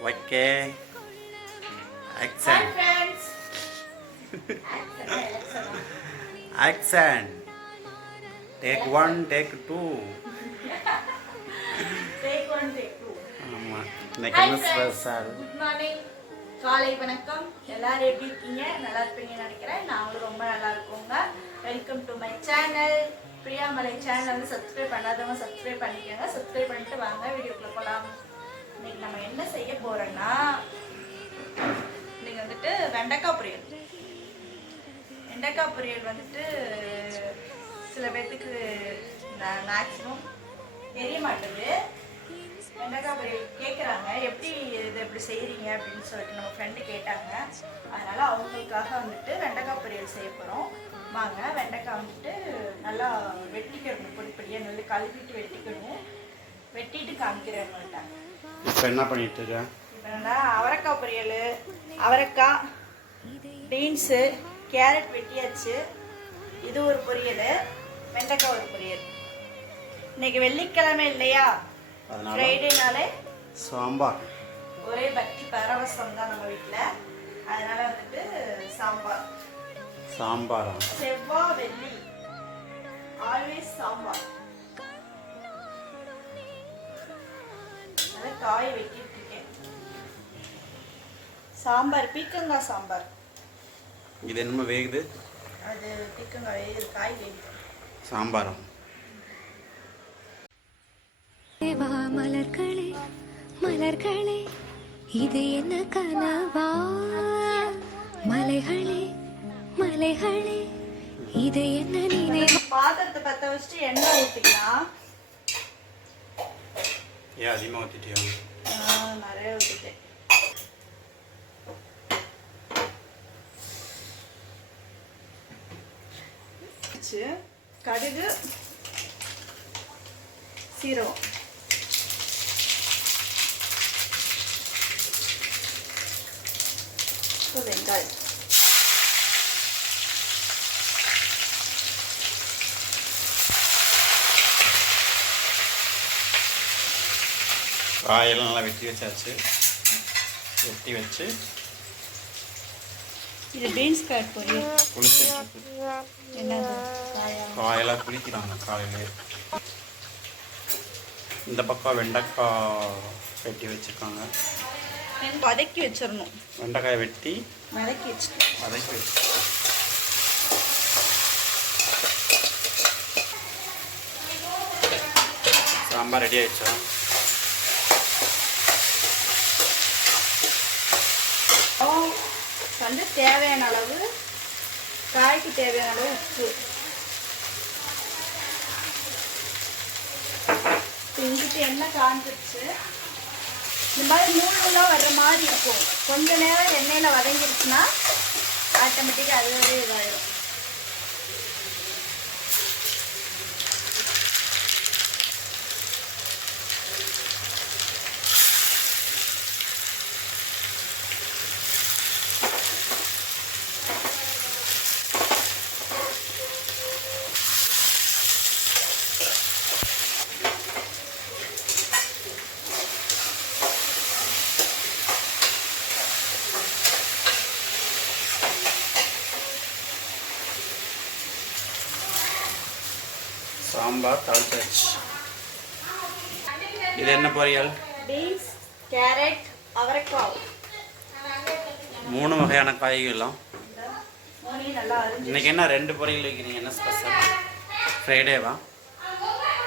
Okay. Accent. Hi friends. Accent. Take one, take two. Take one, take two. ஆமா. Hi இன்னைக்கு என்ன friends. Special? Good morning. காலை வணக்கம். எல்லாரும் எப்படி இருக்கீங்க? நல்லா இருப்பீங்கன்னு நினைக்கிறேன். நாங்களும் ரொம்ப நல்லா இருக்கோங்க. Welcome to my channel. Priyamalai channel வந்து சப்ஸ்கிரைப் பண்ணாதவங்க சப்ஸ்கிரைப் பண்ணிக்கோங்க. சப்ஸ்கிரைப் பண்ணிட்டு வாங்க வீடியோக்குள்ள போலாம். இன்னைக்கு நம்ம என்ன செய்ய போறோம்னா இன்னைக்கு வந்துட்டு வெண்டைக்காய் பொரியல். வெண்டைக்காய் பொரியல் வந்துட்டு சில பேர்த்துக்கு மேக்ஸிமம் தெரிய மாட்டேங்குது. வெண்டைக்காய் பொரியல் கேட்குறாங்க, எப்படி இது எப்படி செய்கிறீங்க அப்படின்னு சொல்லிட்டு நம்ம ஃப்ரெண்டு கேட்டாங்க. அதனால் அவங்களுக்காக வந்துட்டு வெண்டைக்காய் பொரியல் செய்ய போகிறோம். வாங்க, வெண்டைக்காய் வந்துட்டு நல்லா வெட்டிக்கணும், பொடிப்படியாக நல்லா கழுவிட்டு வெட்டிக்கணும். வெட்டிட்டு காமிக்கிறேன் உங்கள்கிட்ட. இப்போ என்ன பண்ணிட்டு இருக்க? இப்போ என்னன்னா அவரைக்காய் பொரியல், அவரைக்காய், பீன்ஸு, கேரட் வெட்டியாச்சு. இது ஒரு பொரியல், வெண்டைக்காய் ஒரு பொரியல். இன்னைக்கு வெள்ளிக்கிழமை இல்லையா, ஃப்ரைடேனாலே சாம்பார். ஒரே பக்தி பரவசம் தான் நம்ம வீட்டில். அதனால வந்துட்டு சாம்பார். சாம்பாரா? செவ்வாய் வெள்ளி ஆல்வேஸ் சாம்பார். நல்லா காய் வெட்டிட்டு இருக்கேன். சாம்பார் பீக்கங்காய் சாம்பார். இது என்னமோ வேகுது? அது பீக்கங்காய் வேகுது, காய் வேகுது. சாம்பாரா? மலர்களே மலர்களே இது என்ன கனவா, மலைகளே மலைகளே இது என்ன நினைவா. பாத்திரத்தை பற்ற வச்சுட்டு எண்ணெய் ஊற்றிக்கலாம். ஏன் அதிகமாக ஊற்றிட்டியா? நிறைய ஊற்றிட்டேன். கடுகு, சீரகம், வெங்காயம். காயெல்லாம் நல்லா வெட்டி வச்சாச்சு. வெட்டி வச்சு இது பீன்ஸ் கேரட் பொரியல். குளிச்சுட்டு என்னது காயெல்லாம் குளிக்கிறாங்க காலையிலே. இந்த பக்கம் வெண்டைக்காய் வெட்டி வச்சுருக்காங்க. வதக்கி வச்சிடணும். வெண்டைக்காயை வெட்டி வதக்கி வச்சு வதக்கி வச்சு சாம்பார் ரெடி ஆயிடுச்சா? வந்து தேவையான அளவு, காய்க்கு தேவையான அளவு உப்பு. இங்கிட்டு எண்ணெய் காஞ்சிருச்சு. இந்த மாதிரி நூல்லாம் வர்ற மாதிரி இருக்கும். கொஞ்ச நேரம் எண்ணெயில் வதங்கிருச்சுன்னா ஆட்டோமேட்டிக்காக அதுவே இதாகிடும். சாம்பார் தாளிச்சாச்சு. இது என்ன பொரியல்? பீன்ஸ், கேரட், அவரைக்காய். 3 வகையான காய்கறிலாம். நல்லா அரிஞ்சு. இன்னைக்கு என்ன 2 பொரியல் வைக்கிறீங்க? என்ன ஸ்பெஷல்? ஃப்ரைடேவா?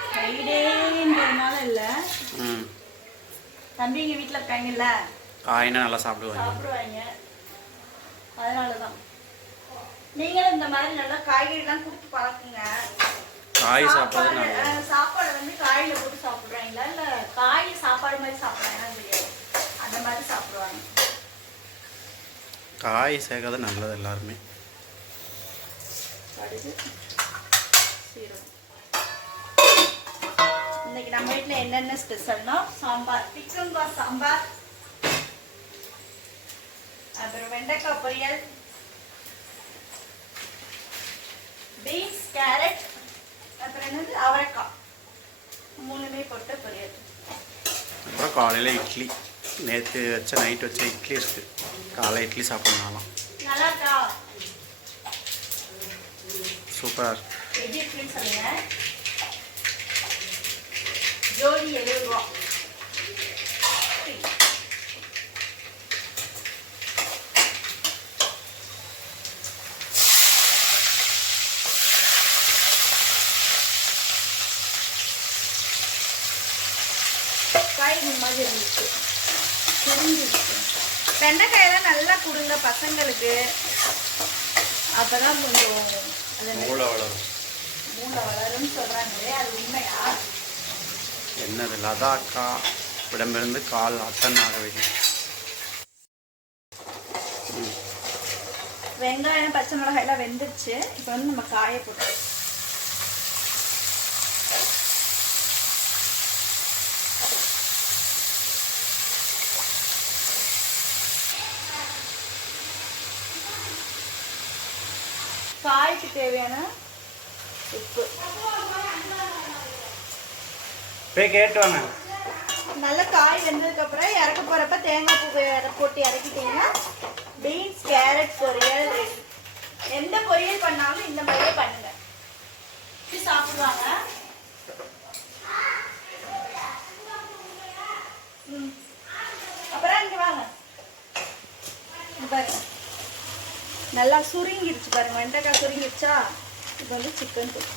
ஃப்ரைடேன்றதுனால இல்லை, தம்பிங்க வீட்டில் இருக்காங்கல்ல, காய்னா நல்லா சாப்பிடுவாங்க. அதனால தான். நீங்களும் இந்த மாதிரி நல்லா காய்கறிலாம் கொடுத்து பழக்குங்க. காய் சாப்பிட்றது நல்லது. சாப்பாடு வந்து காயில் போட்டு சாப்பிட்றாங்களா இல்லை காய் சாப்பாடு மாதிரி சாப்பிட்றாங்கன்னு தெரியாது, அந்த மாதிரி சாப்பிடுவாங்க. காய் சேர்க்கறது நல்லது எல்லாருமே. கடுகு, சீரகம். இன்னைக்கு நம்ம வீட்டில் என்னென்ன ஸ்பெஷல்னா சாம்பார், பீக்கங்காய் சாம்பார், அப்புறம் வெண்டைக்காய் பொரியல், பீன்ஸ், கேரட், அப்புறம் என்னது அவரைக்காய், 3மே போட்டு பொரியல். அப்புறம் காலையில் இட்லி. நேற்று நைட் வச்ச இட்லி இருக்குது. காலை இட்லி சாப்பிட்னாலாம். நல்லா இருக்கா? சூப்பராக இருக்கு. எப்படி இருக்குன்னு சொல்லுங்க. ஜோடி 70 ரூபா. காய் இந்த மாதிரி இருந்துச்சு, புரிஞ்சிருச்சு. வெண்டைக்காயெல்லாம் நல்லா கொடுங்க பசங்களுக்கு, அப்பதான் கொஞ்சம் மூளை வளரும். மூளை வளரும்னு சொல்றாங்களே, அது உண்மையா? என்னது லதாக்கா இடமிருந்து கால் அட்டன் ஆக வேண்டும். வெங்காயம் பச்சை மிளகாய் எல்லாம் வெந்துருச்சு. இப்போ வந்து நம்ம காயை போட்டு காய்க்கு தேவையான உப்பு போய் கேட்டு வாங்க. நல்ல காய் வெந்ததுக்கு அப்புறம் இறக்க போறப்ப தேங்காய் பூ போட்டு இறக்கிட்டீங்கன்னா பீன்ஸ் கேரட் பொரியல் ரெடி. எந்த பொரியல் பண்ணாலும் இந்த மாதிரியே பண்ணுங்க, சாப்பிடுவாங்க. அப்புறம் இங்க வாங்க, பாருங்க நல்லா சுருங்கிடுச்சு பாருங்க. வெண்டைக்காய் சுருங்கிடுச்சா? இப்போ வந்து சிக்கன் தூக்கு.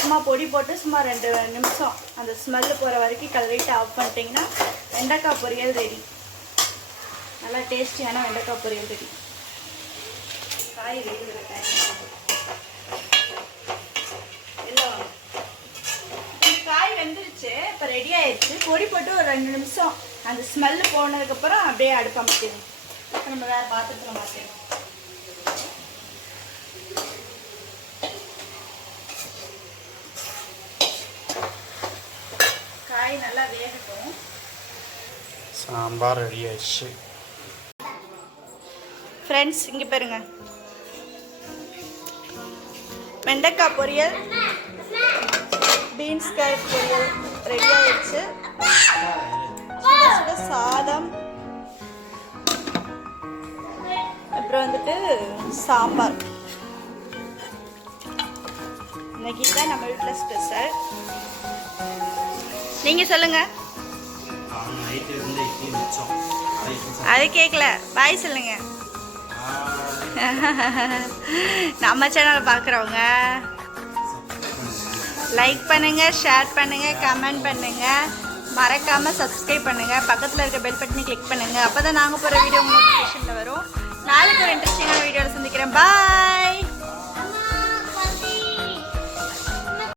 சும்மா பொடி போட்டு சும்மா 2 நிமிஷம் அந்த ஸ்மெல்லு போகிற வரைக்கும் கலரிட்டு ஆஃப் பண்ணிட்டீங்கன்னா வெண்டைக்காய் பொரியல் ரெடி. நல்லா டேஸ்டியான வெண்டைக்காய் பொரியல் ரெடி. காய் ரெடி. காய் வெந்துருச்சு, இப்போ ரெடி ஆயிடுச்சு. பொடி போட்டு ஒரு 2 நிமிஷம் அந்த ஸ்மெல்லு போனதுக்கப்புறம் அப்படியே அடுப்பு அமைச்சிடுங்க. நம்ம வேறு பாத்திரத்தில் மாற்றிடுவோம். காய் நல்லா வேகட்டும். சாம்பார் ரெடி ஆயிடுச்சு. ஃப்ரெண்ட்ஸ் இங்கே பாருங்க, வெண்டைக்காய் பொரியல் பீன்ஸ் கேரட் பொரியல் ரெடி ஆயிடுச்சு. சுட சுட சாதம், அப்புறம் வந்துட்டு சாம்பார். இன்னைக்கு தான் நம்ம வீட்டில் ஸ்பெஷல். நீங்கள் சொல்லுங்க. அது கேட்கல, பாய் சொல்லுங்க. நம்ம சேனலை பார்க்குறவங்க லைக் பண்ணுங்க, ஷேர் பண்ணுங்க, கமெண்ட் பண்ணுங்க, மறக்காம சப்ஸ்கிரைப் பண்ணுங்க. பக்கத்தில் இருக்க பெல் பட்டனை கிளிக் பண்ணுங்க. அப்போ தான் நாங்கள் போகிற வீடியோ நோட்டிஃபிகேஷனில் வரும். நாளைக்கு ஒரு இன்ட்ரெஸ்டிங்கான வீடியோவில் சந்திக்கிறேன். பாய்.